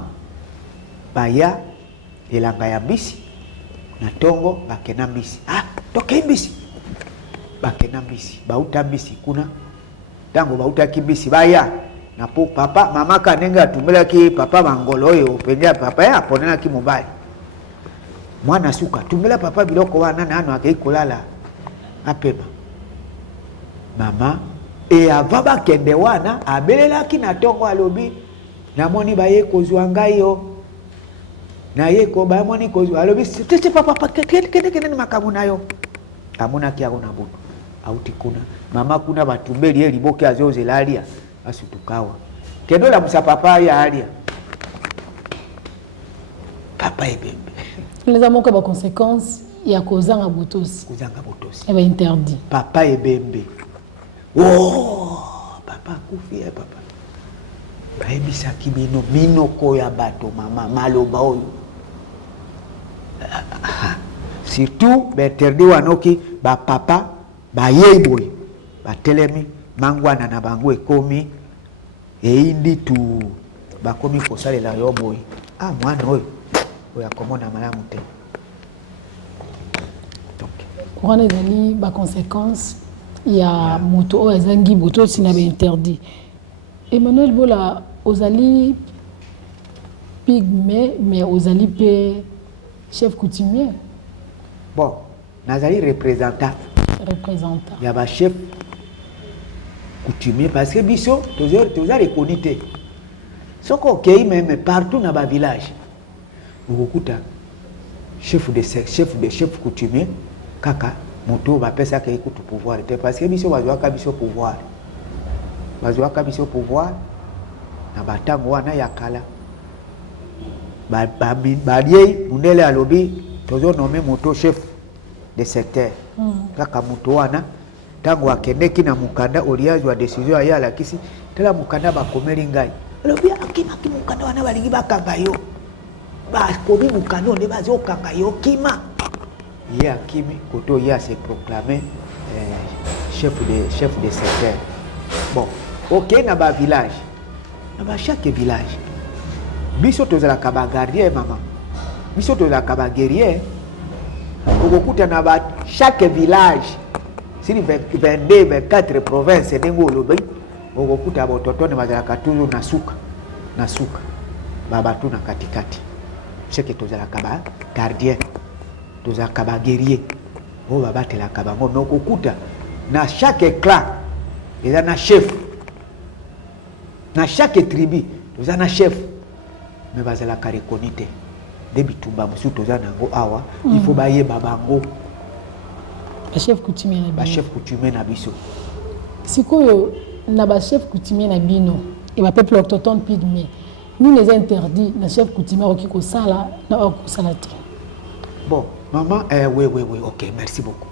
baya elanga ya mbisi na tongo bakena mbisi toke mbisi bakena mbisi bauta mbisi kuna tango bauta kimbisi baya na po papa mama kanenga tumela ki papa mangolo oyo penja papa ya ponena ki mobali mwana suka tumela papa biloko wana nano akeikolala apema mama avaba kende wana abelelaki na tongo alobi namoni baye kozwa ngai yo na ye ko ba moni kozwa alobi tete papa kende ni makamu nayo amona kiago na butu auti kuna mama kuna batumbeli ye liboke azoze lalia asutukawa kendo la musa papa ya alia papa ebembe les amoko ba conséquences ya kozanga butosi eba interdit papa ebembe papa kufi papa bayebisaki bino minoko ya bato mama maloba oyo surtout bainterdit wanoki bapapa bayei boye batelemi mangwana na bango ekomi eindi tu bakomi kosalela yo boye mwana oyo akomona malamu te wana ezali baconséquence ya moto oyo azangi butosi na bainterdit. Emmanuel Bola ozali pygmée mais ozali pe chef coutumier. Bon, nazali représentant. Il y a ba chef coutumier parce que biso toujours reconnu te. Soko kei même partout na ba village. Ukukuta chef coutumier kaka moto ba pesa ke ikutu pouvoir te parce que biso bazwaka biso pouvoir. Bazwaka biso pouvoir na batango wana ya kala. Balié mundele alobi toujours nommé moto chef de secteur. Kaka moto wana tango akendeki na mukanda oliazwa décision ya la kisi tela mukanda bakomeli ngai. Alobi akima ki mukanda wana balingi bakanga yo. Ba komi mukanda ne bazokanga yo kima. Ye akimi koto ya se proclamer chef de secteur. Bon, OK na ba village. Na ba chaque village. Biso tozala kaba gardien mama. Biso tozala kaba guerrier. Okukuta na ba chaque village. Si 22 24 provinces dengo lobi. Okukuta ba totone bazala katulu na suka. Baba tu na katikati. Cheke tozala kaba gardien. Tozala kaba guerrier. O baba tela kaba ngo okukuta na chaque clan eza na chef. Na chaque tribu tozala na chef. Mais bazala ka reconnaître debi tumba musu toza nango awa il faut baye babango ba chef coutumier na biso sikoyo na ba chef coutumier na bino et ba peuple autochtone pygmée nous les interdits na chef coutumier okiko sala na okosala te. Bon maman oui OK merci beaucoup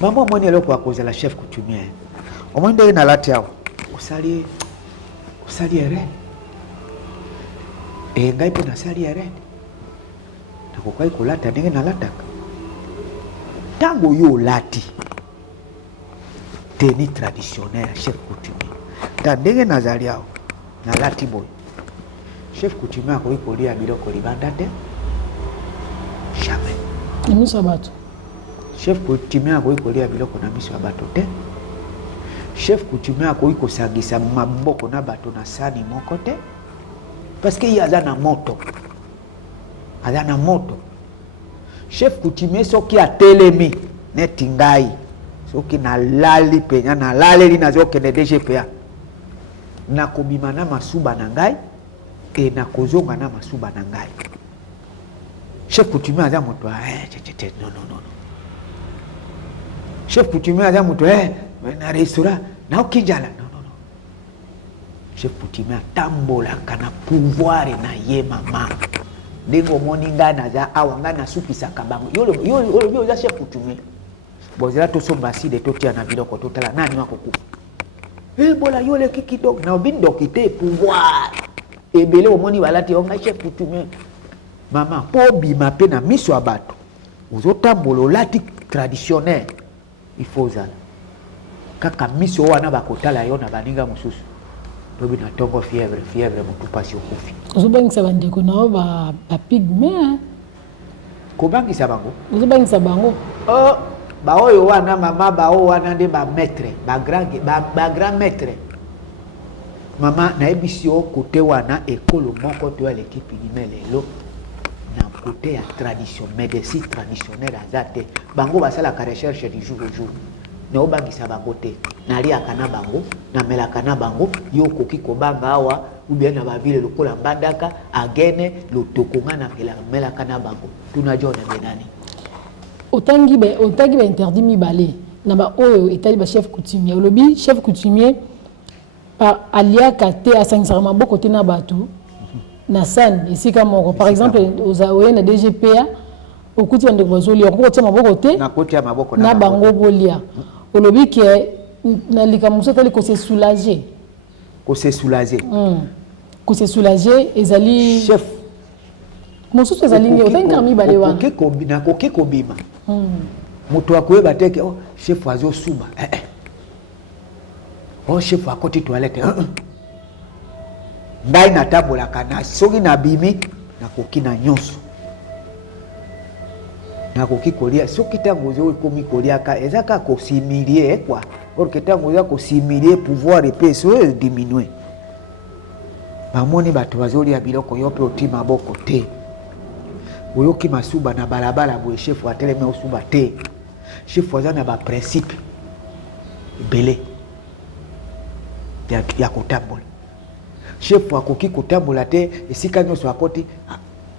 maman moni eloko akoza la chef coutumier au moins ndenge na lati awa osali ere ngai pe nasali ere nakokai kolata ndenge nalataka ntango yo olati tenue traditionnelle chef coutumier ta ndenge nazali awa nalati boye chef coutumier akoki kolia biloko libanda te jamais na miso ya bato chef coutumier akoki kolia biloko na miso ya bato te chef coutumier akoki kosangisa maboko na bato na sani moko te parce que aza na moto chef coutumier soki atelemi neti ngai soki nalali penya nalaleli nazokende DGPA nakobima na masuba na ngai e nakozonga na masuba na ngai. Chef coutumier aza moto non chef coutumier aza moto na restaurant na okinjala non non non chef coutumier atambolaka na pouvoir na ye mama ndenge omoni ngai naza awa ngai nasukisaka bango yo oza chef coutumier bozela tosomba aside totia na biloko totala nani wakokufa bola yo leki kidogo na obindoki te pouvoir ebele omoni balati yo ngai chef coutumier mama po obima mpe na miso ya bato ozotambola olati traditionnel il faut ozala kaka miso wana bakotala yo na baninga mosusu lobi na ntongo fièvre motu pasi okufi ozobangisa bandeko na yo bapigme kobangisa bango ozobangisa bango baoyo wana mama bao wana nde bamaître bagrand maître mama nayebisi yo kote wana ekolo moko to ya l'équipe lime lelo na kote ya tradition médecine traditionnelle aza te bango basalaka recherche du jour au jour na obangisa bango te naliaka na bango namelaka na bango yo okoki kobanga awa ubien na bavile lokola Mbandaka Agene Lotoko nga namelaka na bango tuna jo na benani otangi ba interdit mibale na ba oyo etali ba chef coutumier olobi chef coutumier pa aliaka te asangisaka maboko te na bato na san esika moko par exemple ozaoye na DGPA okuti bandeko bazolia okokotia maboko te na bango bolia olobi ke na likambo mosusu etali kose soulager ezali chef mosusu ezali nge otangika mibale wana nakoki kobima moto akoyeba te ke chef azosuba chef akoti toilette ngai natambolaka na soki nabimi nakoki na nyonso nakoki kolia soki ntango ozo ekomi koliaka eza kaka kosimilie kwa orke ntango oza kosimilie pouvoir epe so diminue bamoni bato bazolia biloko yo mpe oti maboko te oyoki masuba na balabala boye chef atelemi osuba te chef aza na baprincipe ebele ya kotambola chef akoki kotambola te esika nyonso akoti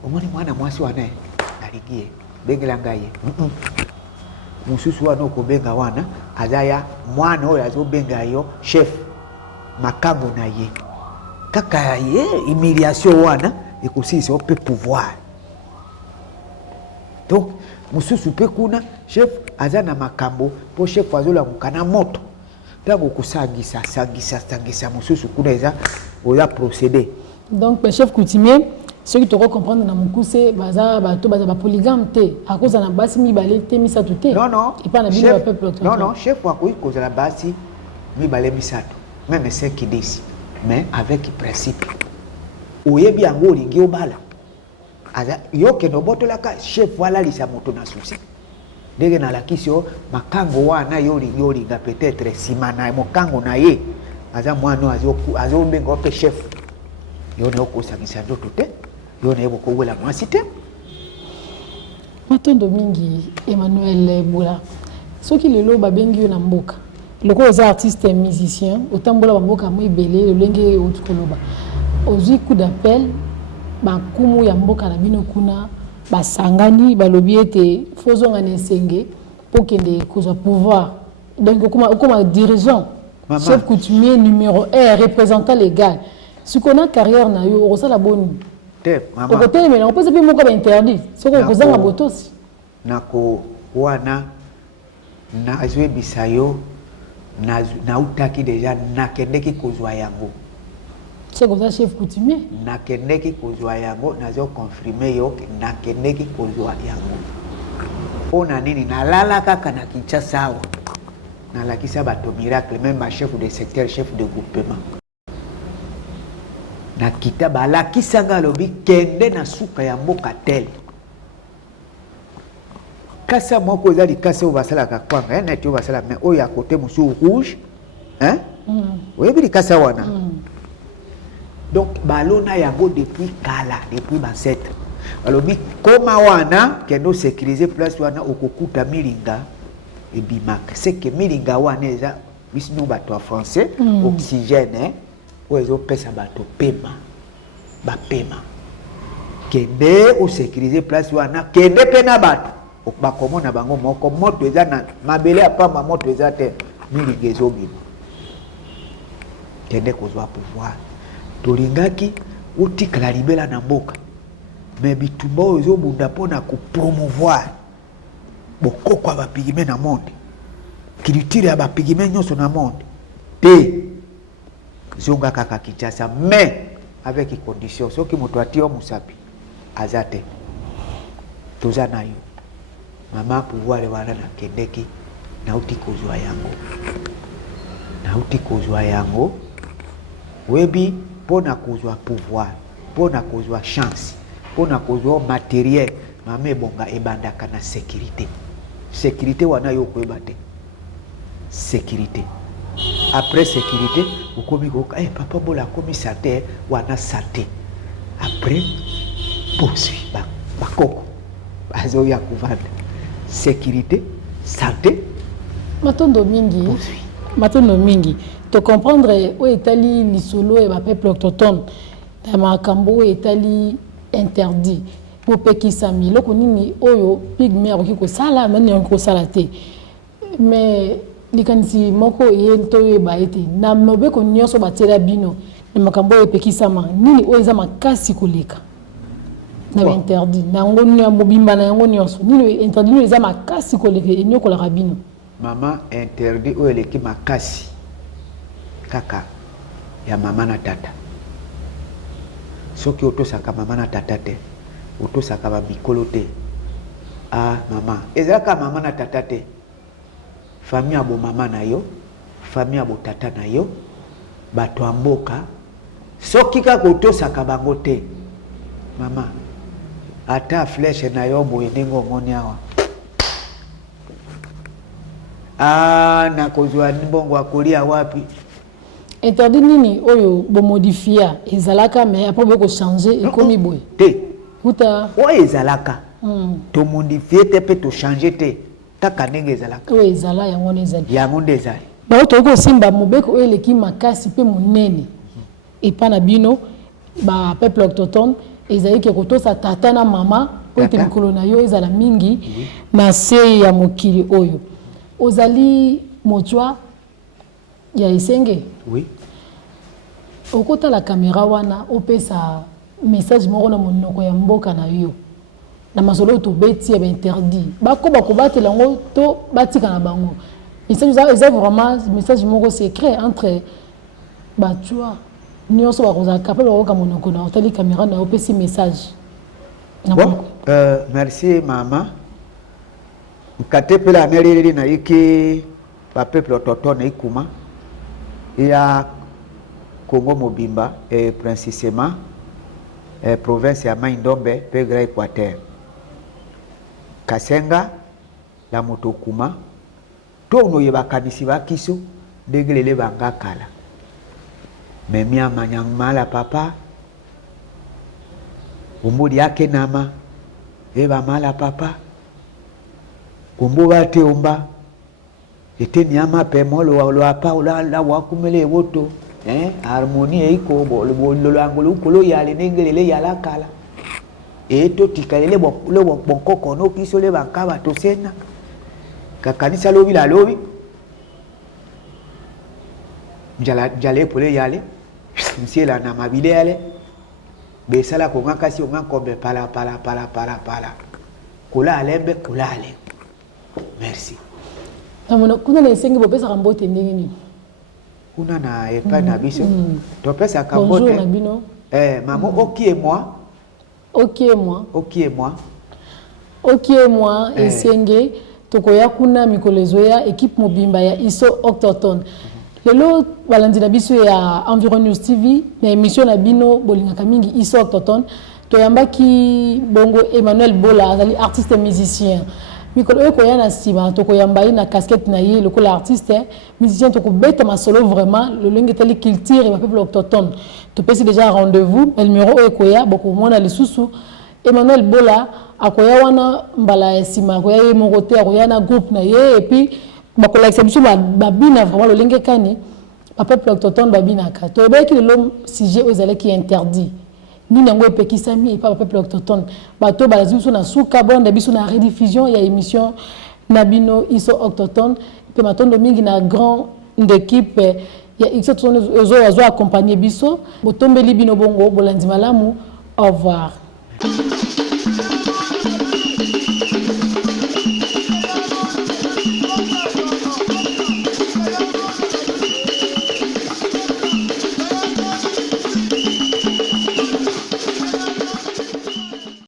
omoni mwana mwasi wana naligi ye bengela ngai ye mosusu wana okobenga wana aza ya mwana oyo azobenga yo chef makambo na ye kaka ye humiliation wana ekosilisa yo mpe pouvoir donc mosusu mpe kuna chef aza na makambo mpo chef azolamuka na moto ntango okosangisa mosusu kuna eza oya procédé donc le chef coutumier ceux qui te comprendre na mokuse baza bato baza ba polygame te akoza na basi mibale te misato te et pas na bino ba peuple non chef akoki kozala basi mibale misato même 5 10 mais avec principe oyebi yango olingi obala aza yokende obotolaka chef alalisa moto na susi ndenge nalakisi yo makango wana yo olingi olinga peut-être nsima na mokango na ye aza mwana azobenga mpe chef yo na okosangisa ndoto te yo na yeba kowela mwasi te matondo mingi Emmanuel Bula soki lelo babengi yo na mboka lokola oza artiste et musicien otambola bamboka mo ebele lolenge otukoloba ozwi coup d'appel bakumu ya mboka na bino kuna basangani balobi ete fozonga na esenge mpo kende kozwa pouvoir donc okoma dirigeant chef coutumier numéro 1 représentant légal sikona carrière na yo okosala boni te mama okotelemela opesa mpe moko bainterdit soki okozanga botosi nako wana nazwebisa yo nautaki deja nakendeki kozwa yango soki oza chef coutumier nakendeki kozwa yango nazokonfirme yo nakendeki kozwa yango mpo na nini nalala kaka na Kinshasa awa nalakisa bato miracle même ba chef de secteur chef de groupement nakita balakisanga alobi kende na suka ya mboka tel kasa moko eza likasa oyo basalaka kwanga neti oyo basala mais oyo ya kote mosusu rouge oyebi likasa wana donc balona yango depuis kala depuis bancêtre balobi koma wana kende osécuriser place wana okokuta milinga ebimaka seke milinga wana eza bisino bato ya français oxygène oyo ezopesa bato pema bapema kende osécuriser place wana kende mpe na bato bakomona bango moko moto eza na mabele apamba moto eza te milingi ezobima kende kozwa pouvoir tolingaki otikala libela na mboka me bitumba oyo ezobunda mpona kopromouvoir bokoko ya bapigime na monde culture ya bapigime nyonso na monde te zonga kaka Kinshasa mais avec condition soki moto ati yo musapi aza te toza na yo mama pouvoir wana nakendeki nauti kozwa yango webi mpona kozwa pouvoir mpona kozwa chance mpona kozwa matériel mama ebonga ebandaka na sécurité wana yo koyeba te sécurité après sécurité okomi koka papa bola akomi santé wana santé après poursuit bakoko bazoya kovanda sécurité santé matondo mingi to comprendre o etali lisolo et ba peuple autochtone na makambo etali interdit pour pekisami loko nini oyo pigme akoki kosala nani akoki kosala te mais likanisi moko yento yeba ete na mobeko nyonso batela bino na makambo epekisama nini oyo eza makasi koleka na interdit na ngoni mobimba na yango nyonso nini interdit eza makasi koleka enyokola rabino mama interdit oyo eleki makasi kaka ya mama na tata soki otosaka mama na tata te otosaka bamikolo te mama ezalaka mama na tata te famille abo mama na yo famille abo tata na yo bato ya mboka soki kaka otosaka bango te mama ata flèche na yo boye ndenge omoni awa nakozwa mbongo akolia wapi interdit nini oyo bomodifia ezalaka mais après boko changer ekomi boye te uta oyo ezalaka to modifie te pe to changer te kaka ndenge ezalaka oyo ezala yango nezali yango nde ezali bao toko simba mobeko oyo eleki makasi pe monene epa na bino ba peuple autochtone ezali ke kotosa tata na mama oyo te mikolo na yo ezala mingi na se ya mokili oyo ozali mochwa ya esenge oui okota la caméra wana opesa message moko na monoko ya mboka na yo na masolo to beti ya interdit bako bakobatela ngo to batika na bango message eza vraiment message moko secret entre batwa nyonso bakoza capable bakoka monoko na otali caméra na opesi message bon merci mama nkate pela neleli na iki ba peuple autochtone ikuma ya Congo mobimba et précisément province ya Mai-Ndombe pe Grand Équateur Kasenga la motokuma to no yebakanisi bakiso degelele banga kala memia manyangmala papa umbudi yake nama eba mala papa kumbu bate umba eteni ama pe molo lo apa la wakumele woto harmonie iko lo angolo kolo yale nengelele yala kala eto tikalele le bonkoko no kiso le bankaba to sena kakanisa lobi la lobi njale pole yale msiela na mabile yale besala ko ngakasi o ngankombe pala kula alembe kula ale merci kuna na esengi bopesa kambote ndenge nini kuna na epa na biso topesa kambote bonjour na bino maman ok moi esenge tokoya kuna mikolezo ya équipe mobimba ya iso autochtone lelo balandi na biso ya Environ News TV na émission na bino bolingaka mingi iso autochtone toyambaki bongo Emmanuel Bola azali artiste et musicien mikolo ekoya na sima tokoyamba na casquette na ye lokola artiste musicien tokobeta masolo vraiment le lingue tali culture et peuple autochtone topesi déjà rendez-vous le numéro ekoya bokomona lisusu Emmanuel Bola akoya wana mbala ya sima akoya ye mokote akoya na groupe na ye et puis bakola exception babina vraiment le lingue kani peuple autochtone babina ka to beki le sujet aux allés qui interdit nini yango epekisami epa peuple autochtone bato balazimi biso na suka bonda biso na rediffusion ya émission na bino iso autochtone pe matondo mingi na grand d'équipe ya iso ozo accompagner biso botombeli bino bongo bolandi malamu au revoir.